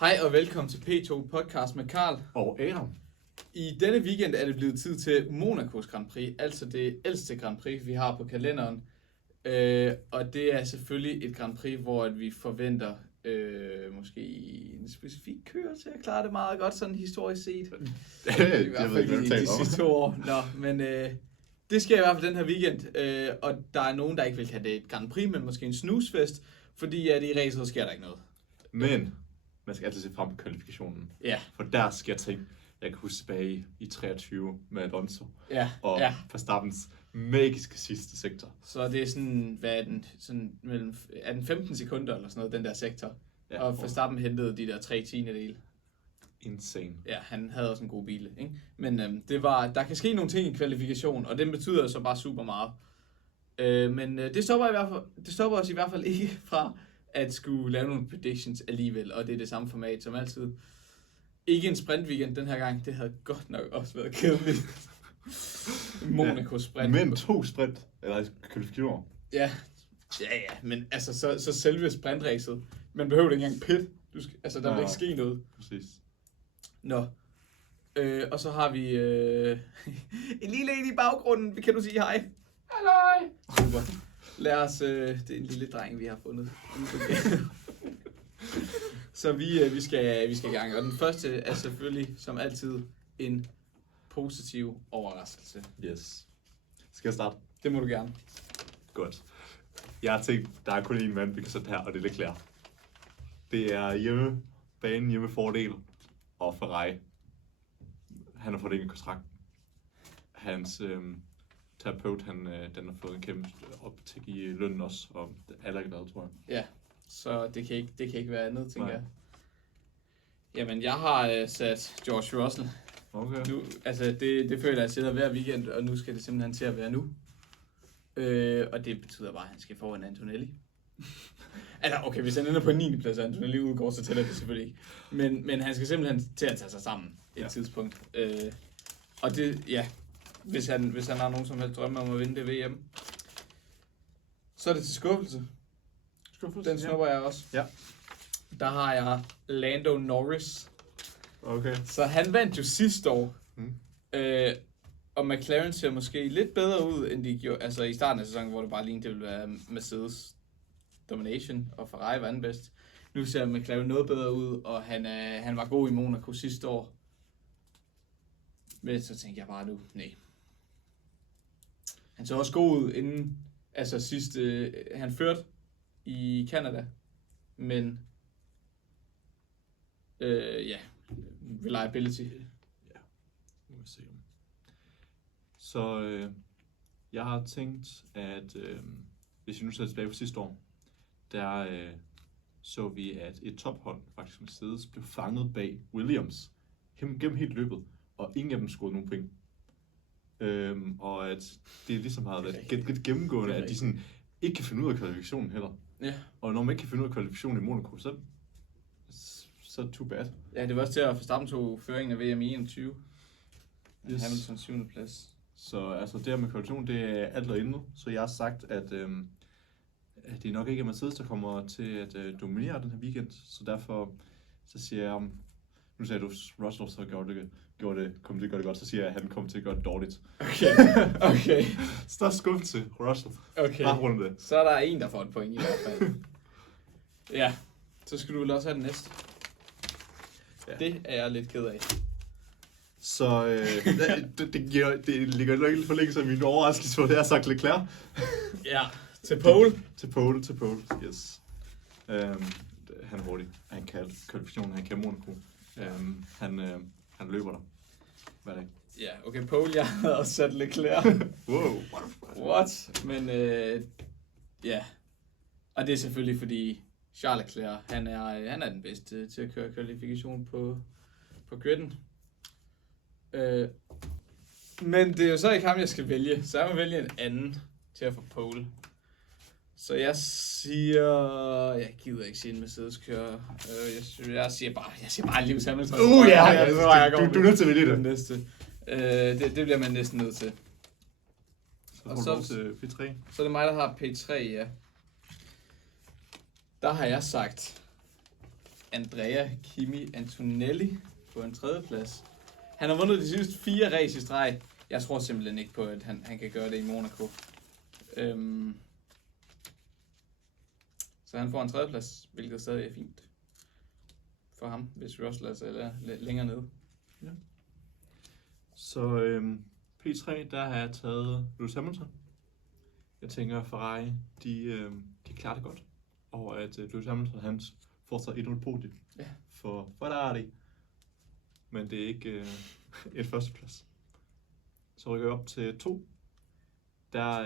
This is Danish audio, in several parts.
Hej og velkommen til P2 podcast med Karl og Adam. I denne weekend er det blevet tid til Monacos Grand Prix, altså det ældste Grand Prix, vi har på kalenderen. Og det er selvfølgelig et Grand Prix, hvor vi forventer måske en specifik kører til at klare det meget godt, sådan historisk set. I hvert fald de sidste 2 år. Nå, men det sker i hvert fald den her weekend, og der er nogen, der ikke vil have det et Grand Prix, men måske en snusfest, fordi at i racet sker der ikke noget. Men man skal altid se frem på kvalifikationen. Ja. For der sker ting. Jeg kan huske tilbage i 23 med Alonso. Ja. Og Verstappens magiske sidste sektor. Så det er sådan, hvad er den? Sådan mellem, er den 15 sekunder eller sådan noget, den der sektor? Ja, og Verstappen hentede de der 3/10. Insane. Ja, han havde også en god bil, ikke? Men der kan ske nogle ting i kvalifikation, og det betyder så bare super meget. Men det stopper os i hvert fald ikke fra at skulle lave nogle predictions alligevel, og det er det samme format som altid. Ikke en sprint weekend den her gang, det havde godt nok også været kedeligt. Monaco sprint. Men 2 sprint, eller kvalifikationer. Ja, men altså så selve sprintræset, man behøver ikke engang pit. Der vil ikke ske noget. Præcis. Nå. Og så har vi en lille en i baggrunden. Kan du sige hej? Halløj! Super. Lad os, det er en lille dreng, vi har fundet. Så vi skal i gang. Og den første er selvfølgelig, som altid, en positiv overraskelse. Yes. Skal jeg starte? Det må du gerne. Godt. Jeg har tænkt, der er kun én mand, vi kan sætte her, og det er Leclerc. Det er hjemmefordel og Ferrari. Han har fået en kontrakt. Hans terapeut, den har fået en kæmpe optik i lønnen også, og alle er glade, tror jeg. Ja, så det kan ikke være andet, tænker jeg. Jamen, jeg har sat George Russell. Okay. Nu, det føler jeg sidder hver weekend, og nu skal det simpelthen til at være nu. Og det betyder bare, at han skal foran Antonelli. Okay, hvis han ender på en 9. plads, og Antonelli udgår, så tæller det selvfølgelig ikke. Men han skal simpelthen til at tage sig sammen et tidspunkt. Og det, ja, hvis han har nogen som helst drømme om at vinde det VM, så er det til skuffelse. Den snupper jeg også. Ja. Der har jeg Lando Norris. Okay. Så han vandt jo sidste år. Og McLaren ser måske lidt bedre ud, end de gjorde. Altså i starten af sæsonen, hvor det bare lignede, det ville være Mercedes domination, og Ferrari var anden bedst. Nu ser McLaren noget bedre ud, og han var god i Monaco sidste år. Men så tænkte jeg bare nu, nej. Han så også god ud inden, sidste, han førte i Canada, men reliability. Ja, nu må vi se. Så jeg har tænkt, at hvis vi nu ser tilbage på sidste år, der så vi, at et tophold, faktisk Mercedes, blev fanget bag Williams gennem helt løbet, og ingen af dem scorede nogen point. Og at det ligesom har været gennemgående, at de sådan ikke kan finde ud af kvalifikationen heller. Ja. Og når man ikke kan finde ud af kvalifikationen i Monaco, så too bad. Ja, det var også til at Verstappen tog føringen af VM i 21. Yes. Hamilton 7. plads. Så det her med kvalifikation, det er alt og intet. Så jeg har sagt, at det nok ikke er Mercedes, der kommer til at dominere den her weekend. Så derfor så siger jeg, nu sagde du Russell, så kom til at gøre det godt, så siger jeg, at han kommer til at gøre det dårligt. Okay. Størst skuffelse, Russell. Okay. Bare rundt det. Så er der en, der får et point i hvert fald. Ja, så skal du vel også have den næste. Ja. Det er jeg lidt ked af. Så det ligger nok ikke for længe som min overraskelse, hvor det er sagt Leclerc. Ja, til pole. Til pole, yes. Han er hurtig. Han kan kvalifikationen, han kan Monaco. Han løber der hver dag. Ja, okay, pole, jeg havde også sat Leclerc. Wow. What? Men ja. Og det er selvfølgelig fordi Charles Leclerc, han er den bedste til at køre kvalifikation på gridden. Men det er jo så ikke ham, jeg skal vælge. Så jeg må vælge en anden til at få pole. Så jeg siger... Jeg gider ikke sige en Mercedes kører. Jeg siger bare Lewis Hamilton. Du er nødt til at vælge det. Næste. Det bliver man næsten nødt til. Så får du til P3. Så er det mig, der har P3, ja. Der har jeg sagt Andrea Kimi Antonelli på en tredjeplads. Han har vundet de sidste 4 race i streg. Jeg tror simpelthen ikke på, at han kan gøre det i Monaco. Så han får en tredjeplads, hvilket stadig er fint for ham, hvis Russell er længere nede. Ja. Så P3, der har jeg taget Lewis Hamilton. Jeg tænker, Ferrari, de klarer det godt over, at Lewis Hamilton han får sig endnu et podie for Ferrari. Men det er ikke et førsteplads. Så rykker jeg op til 2. Der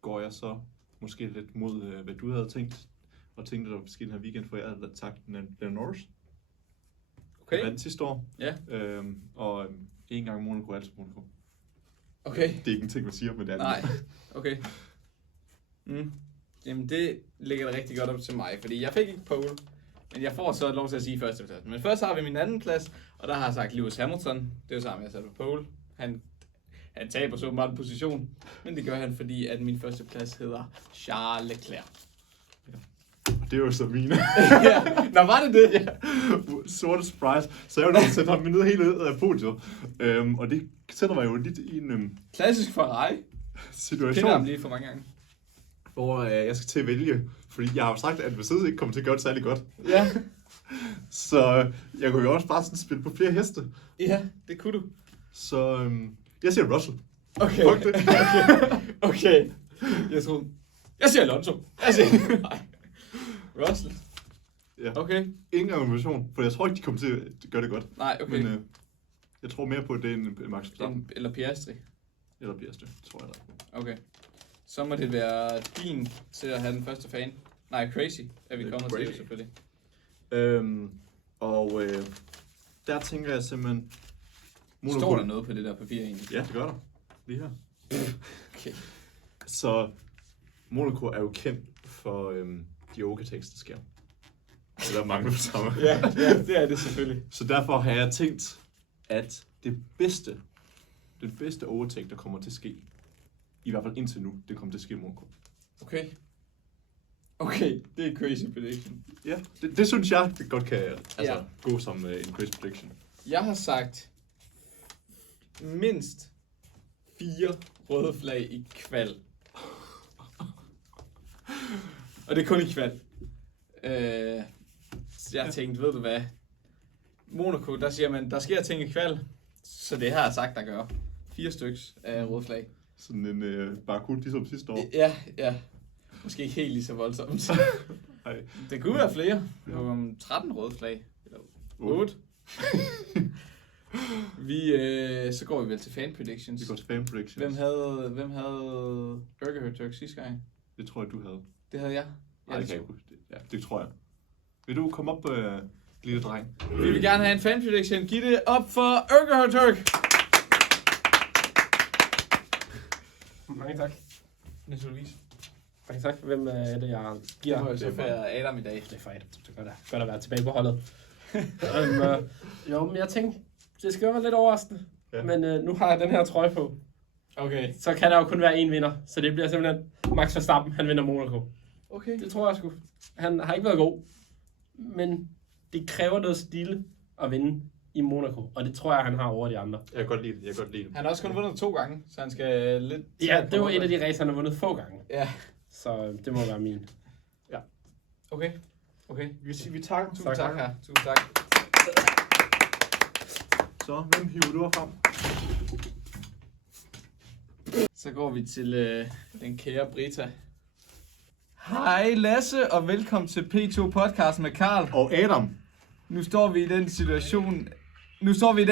går jeg så måske lidt mod, hvad du havde tænkt. Og tænkte, der var måske den her weekend, for jeg havde sagt Lando Norris. Okay. Han vandt sidste år. Ja. Og en gang Monaco, altid Monaco. Okay. Det er ikke en ting, man siger, men det er Nej, okay. Jamen det ligger da rigtig godt op til mig, fordi jeg fik ikke pole, men jeg får så lov til at sige førsteplads. Men først har vi min anden plads, og der har jeg sagt Lewis Hamilton. Det er jo sammen, jeg satte på pole. Han taber så meget en position, men det gør han, fordi at min første plads hedder Charles Leclerc. Det er jo så mine. Ja. Nå, var det det? Ja. Sorte surprise. Så jeg var nødt til at sætte ham ned helt ned af podiet. Og det sætter mig jo lidt i en Klassisk Ferrari. situation, ham lige for mange gange. hvor jeg skal til at vælge. Fordi jeg har jo sagt, at Mercedes ikke kommer til at gøre det særlig godt. Ja. Så jeg kunne jo også bare sådan spille på flere heste. Ja, det kunne du. Så jeg siger Russell. Okay. Fuck det. Okay. Jeg siger Alonso. Nej. Russell. Ja. Okay. Ingen argumentation, for jeg tror ikke, de kommer til at gøre det godt. Nej, okay. Men jeg tror mere på, at det er en Max Verstappen. Eller Piastri. Eller Piastri, tror jeg da. Okay. Så må det være din til at have den første fan. Nej, Crazy er vi kommet til, selvfølgelig. Der tænker jeg simpelthen... Monaco. Står der noget på det der papir egentlig? Ja, det gør der. Lige her. Okay. Så Monaco er jo kendt for de overtakes, der sker. Eller mangler på samme. Ja, det er det selvfølgelig. Så derfor har jeg tænkt, at den bedste overtake, der kommer til at ske, i hvert fald indtil nu, det kommer til at ske i Monaco. Okay, det er crazy prediction. Ja, det synes jeg det godt kan gå som en crazy prediction. Jeg har sagt mindst 4 røde flag i kval. Og det er kun i kval. Så jeg tænkte, ved du hvad? Monaco, der siger man, der sker ting i kval. Så det har jeg sagt, der gør. 4 styks af røde flag. Sådan en Baku, ligesom sidste år. Ja. Måske ikke helt lige så voldsomt. Det kunne være flere. 13 røde flag. Eller 8. Så går vi vel til fan predictions. Vi går til fan predictions. Hvem havde Burger sidste gang? Det tror jeg, du havde. Det havde jeg. Ja, det kan jeg huske. Ja, det tror jeg. Vil du komme op, lille dreng? Vi vil gerne have en fan prediction. Giv det op for Urger Turk. Mange tak. Naturligvis. Mange tak. Hvem er det, jeg giver? Det må jo så være Adam i dag. Det er for Adam. Det er godt at være tilbage på holdet. Men jeg tænkte, det skal jo være lidt overraskende. Ja. Men nu har jeg den her trøje på. Okay. Så kan der jo kun være én vinder. Så det bliver simpelthen Max Verstappen. Han vinder Monaco. Okay. Det tror jeg sgu. Han har ikke været god. Men det kræver noget stille at vinde i Monaco. Og det tror jeg, han har over de andre. Jeg kan godt lide det. Han har også kun vundet 2 gange, så han skal lidt... Ja, det var et af de racer, han har vundet få gange. Ja. Så det må være min. Ja. Okay. Vi takker. Tusind tak her. Tusind tak. Så, hvem hiver du frem? Så går vi til den kære Brita. Hej Lasse, og velkommen til P2 Podcast med Karl. Og Adam. Nu står vi i den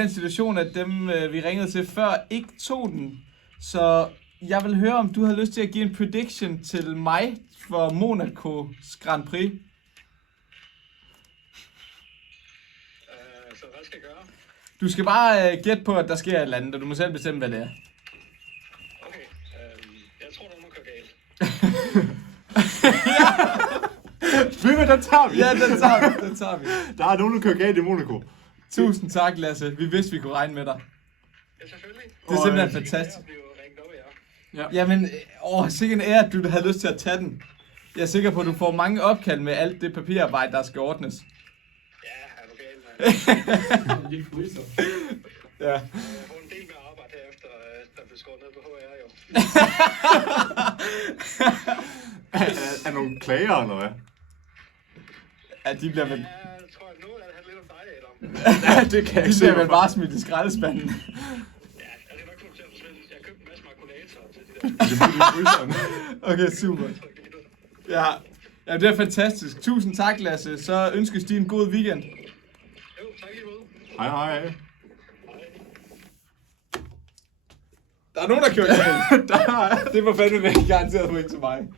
situation, at dem vi ringede til før ikke tog den. Så jeg vil høre, om du har lyst til at give en prediction til mig for Monacos Grand Prix. Så hvad skal jeg gøre? Du skal bare gætte på, at der sker et eller andet, og du må selv bestemme, hvad det er. Okay, jeg tror, nogen må køre galt. Den tager vi. Ja, den tager vi. Der er nogen, der kører galt i Monaco. Tusind tak, Lasse. Vi vidste, vi kunne regne med dig. Ja, selvfølgelig. Det er simpelthen fantastisk. Jeg blev ringet op af jer. Jamen, sikke en ære, at du havde lyst til at tage den. Jeg er sikker på, at du får mange opkald med alt det papirarbejde, der skal ordnes. Ja, er du gal, mand. Lige fryser. Ja. Jeg får en del mere arbejde herefter, der bliver skåret ned på HR, jo. Er nogle klager, eller hvad? Ja, de bliver vel... Ja, jeg tror, at nu er det lidt om dig, Adam. Ja, det kan jeg De ikke bliver se. vel bare smidt i skraldespanden. Ja, det er nok kommet til at forsvinde. Jeg købte en masse makulatorer til de der. Det er fordi, fryseren. Okay, super. Ja. Ja, det er fantastisk. Tusind tak, Lasse. Så ønskes de en god weekend. Jo, tak i måde. Hej, hej. Der er nogen, der kører galt. Det var fandme væk garanteret point til mig.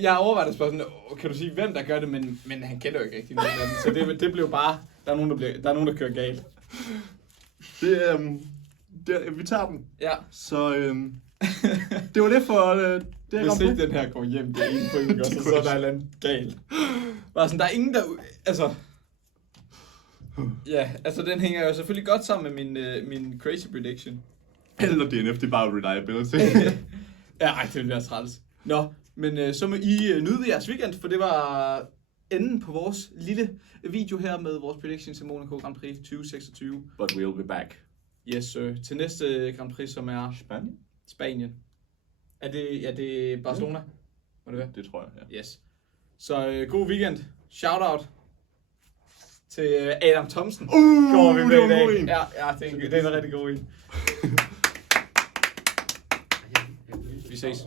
Jeg overvejede at spørge sådan, kan du sige, hvem der gør det, men han kender jo ikke rigtig nogen af dem. Så det blev bare, der er nogen, der kører galt. Vi tager den. Ja. Så det var det for det her Hvis Grand ikke Prix. den her går hjem, det er ingen point, og så er der et eller andet galt. Bare sådan, der er ingen, der... Altså... Ja, altså den hænger jo selvfølgelig godt sammen med min crazy prediction. Eller DNF, det er bare reliability. Ja, ej, det ville være træls. Nå, men så må I nyde jeres weekend, for det var enden på vores lille video her med vores predictions til Monaco Grand Prix 2026. But we'll be back. Yes, sir. Til næste Grand Prix, som er Spanien? Spanien. Er det Barcelona? Må det være? Det tror jeg, ja. Yes. Så god weekend. Shout-out til Adam Thomsen. Går vi det med var i dag. en god en. Ja, det er en rigtig god en. Vi ses.